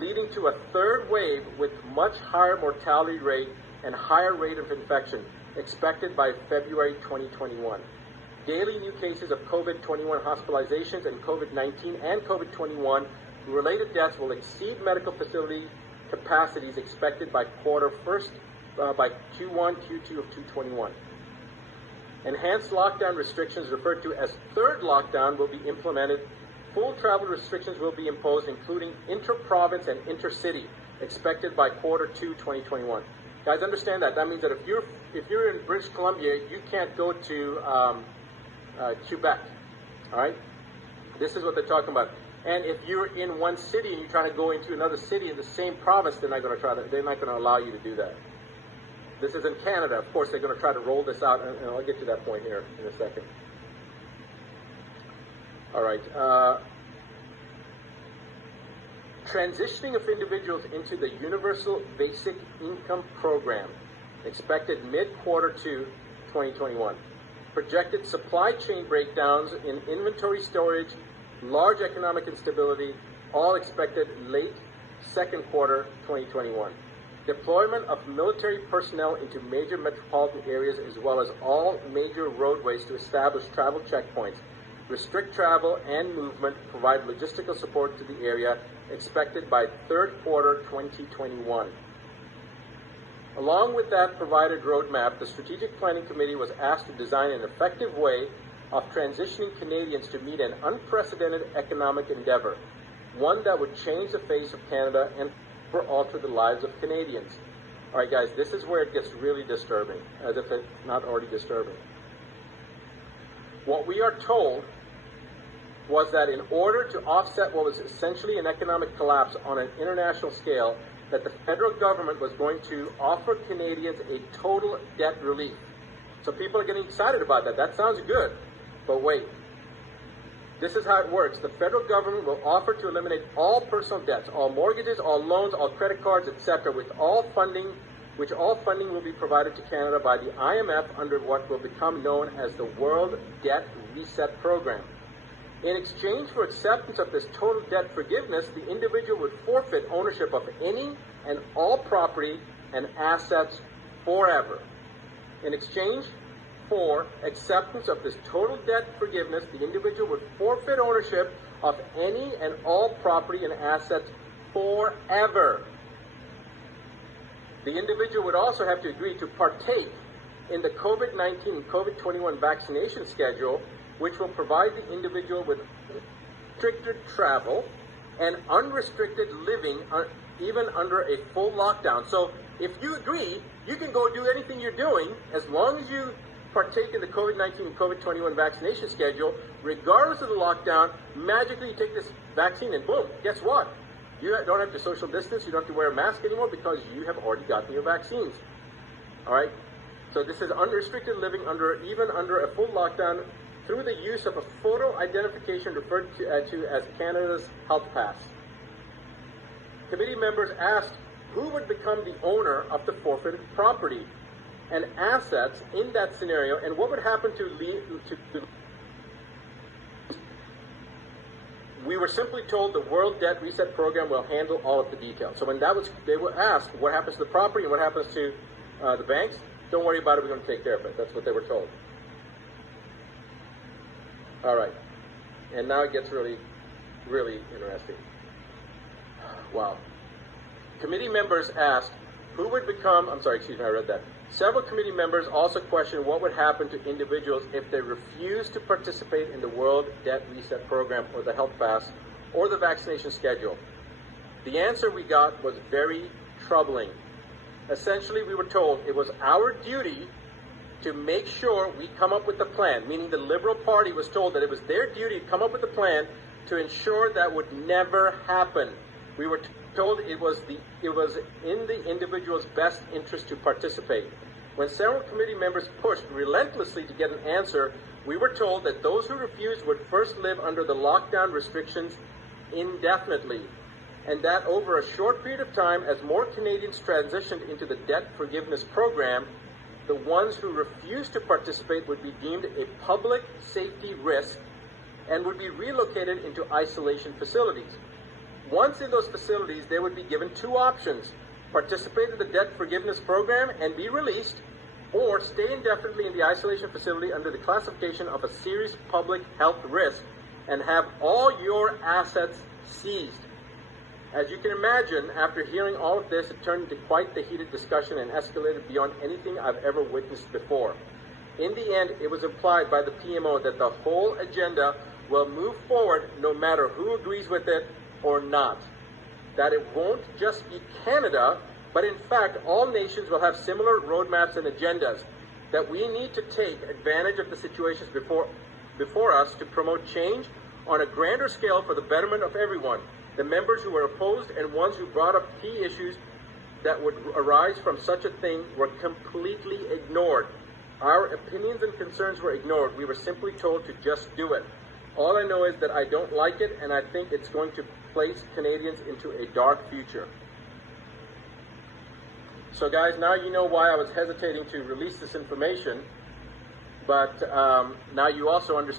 leading to a third wave with much higher mortality rate and higher rate of infection expected by February 2021. Daily new cases of COVID-21 hospitalizations and COVID-19 and COVID-21 related deaths will exceed medical facility capacities expected by by Q1, Q2 of 2021. Enhanced lockdown restrictions, referred to as third lockdown, will be implemented. Full travel restrictions will be imposed, including inter-province and inter-city, expected by Q2 2021. Guys, understand that. That means that if you're in British Columbia, you can't go to Quebec. All right? This is what they're talking about. And if you're in one city and you're trying to go into another city in the same province, they're not going to allow you to do that. This is in Canada. Of course, they're going to try to roll this out, and I'll get to that point here in a second. All right. Transitioning of individuals into the Universal Basic Income Program, expected mid-Q2 2021. Projected supply chain breakdowns in inventory storage, large economic instability, all expected late Q2 2021. Deployment of military personnel into major metropolitan areas as well as all major roadways to establish travel checkpoints, restrict travel and movement, provide logistical support to the area, expected by Q3 2021. Along with that provided roadmap, the Strategic Planning Committee was asked to design an effective way of transitioning Canadians to meet an unprecedented economic endeavor, one that would change the face of Canada and alter the lives of Canadians. All right, guys, this is where it gets really disturbing, as if it's not already disturbing. What we are told was that in order to offset what was essentially an economic collapse on an international scale, that the federal government was going to offer Canadians a total debt relief. So people are getting excited about that. That sounds good. But wait. This is how it works. The federal government will offer to eliminate all personal debts, all mortgages, all loans, all credit cards, etc., which all funding will be provided to Canada by the IMF under what will become known as the World Debt Reset Program. In exchange for acceptance of this total debt forgiveness, the individual would forfeit ownership of any and all property and assets forever. In exchange for acceptance of this total debt forgiveness, the individual would forfeit ownership of any and all property and assets forever. The individual would also have to agree to partake in the COVID-19 and COVID-21 vaccination schedule, which will provide the individual with restricted travel and unrestricted living even under a full lockdown. So if you agree, you can go do anything you're doing as long as you partake in the COVID-19 and COVID-21 vaccination schedule, regardless of the lockdown. Magically you take this vaccine and boom, guess what? You don't have to social distance, you don't have to wear a mask anymore because you have already gotten your vaccines. All right? So this is unrestricted living even under a full lockdown through the use of a photo identification referred to as Canada's Health Pass. Committee members asked who would become the owner of the forfeited property and assets in that scenario, and what would happen to we were simply told the World Debt Reset Program will handle all of the details. So when they were asked what happens to the property and what happens to the banks, don't worry about it, we're going to take care of it. That's what they were told. All right. And now it gets really, really interesting. Wow. Committee members asked who would become, I read that. Several committee members also questioned what would happen to individuals if they refused to participate in the World Debt Reset Program or the Health Pass or the vaccination schedule. The answer we got was very troubling. Essentially, we were told it was our duty to make sure we come up with a plan, meaning the Liberal Party was told that it was their duty to come up with a plan to ensure that would never happen. We were told it was in the individual's best interest to participate. When several committee members pushed relentlessly to get an answer, we were told that those who refused would first live under the lockdown restrictions indefinitely, and that over a short period of time, as more Canadians transitioned into the debt forgiveness program, the ones who refused to participate would be deemed a public safety risk and would be relocated into isolation facilities. Once in those facilities, they would be given two options: participate in the debt forgiveness program and be released, or stay indefinitely in the isolation facility under the classification of a serious public health risk and have all your assets seized. As you can imagine, after hearing all of this, it turned into quite the heated discussion and escalated beyond anything I've ever witnessed before. In the end, it was implied by the PMO that the whole agenda will move forward no matter who agrees with it or not. That it won't just be Canada, but in fact all nations will have similar roadmaps and agendas. That we need to take advantage of the situations before us to promote change on a grander scale for the betterment of everyone. The members who were opposed and ones who brought up key issues that would arise from such a thing were completely ignored. Our opinions and concerns were ignored. We were simply told to just do it. All I know is that I don't like it, and I think it's going to place Canadians into a dark future. So guys, now you know why I was hesitating to release this information, but now you also understand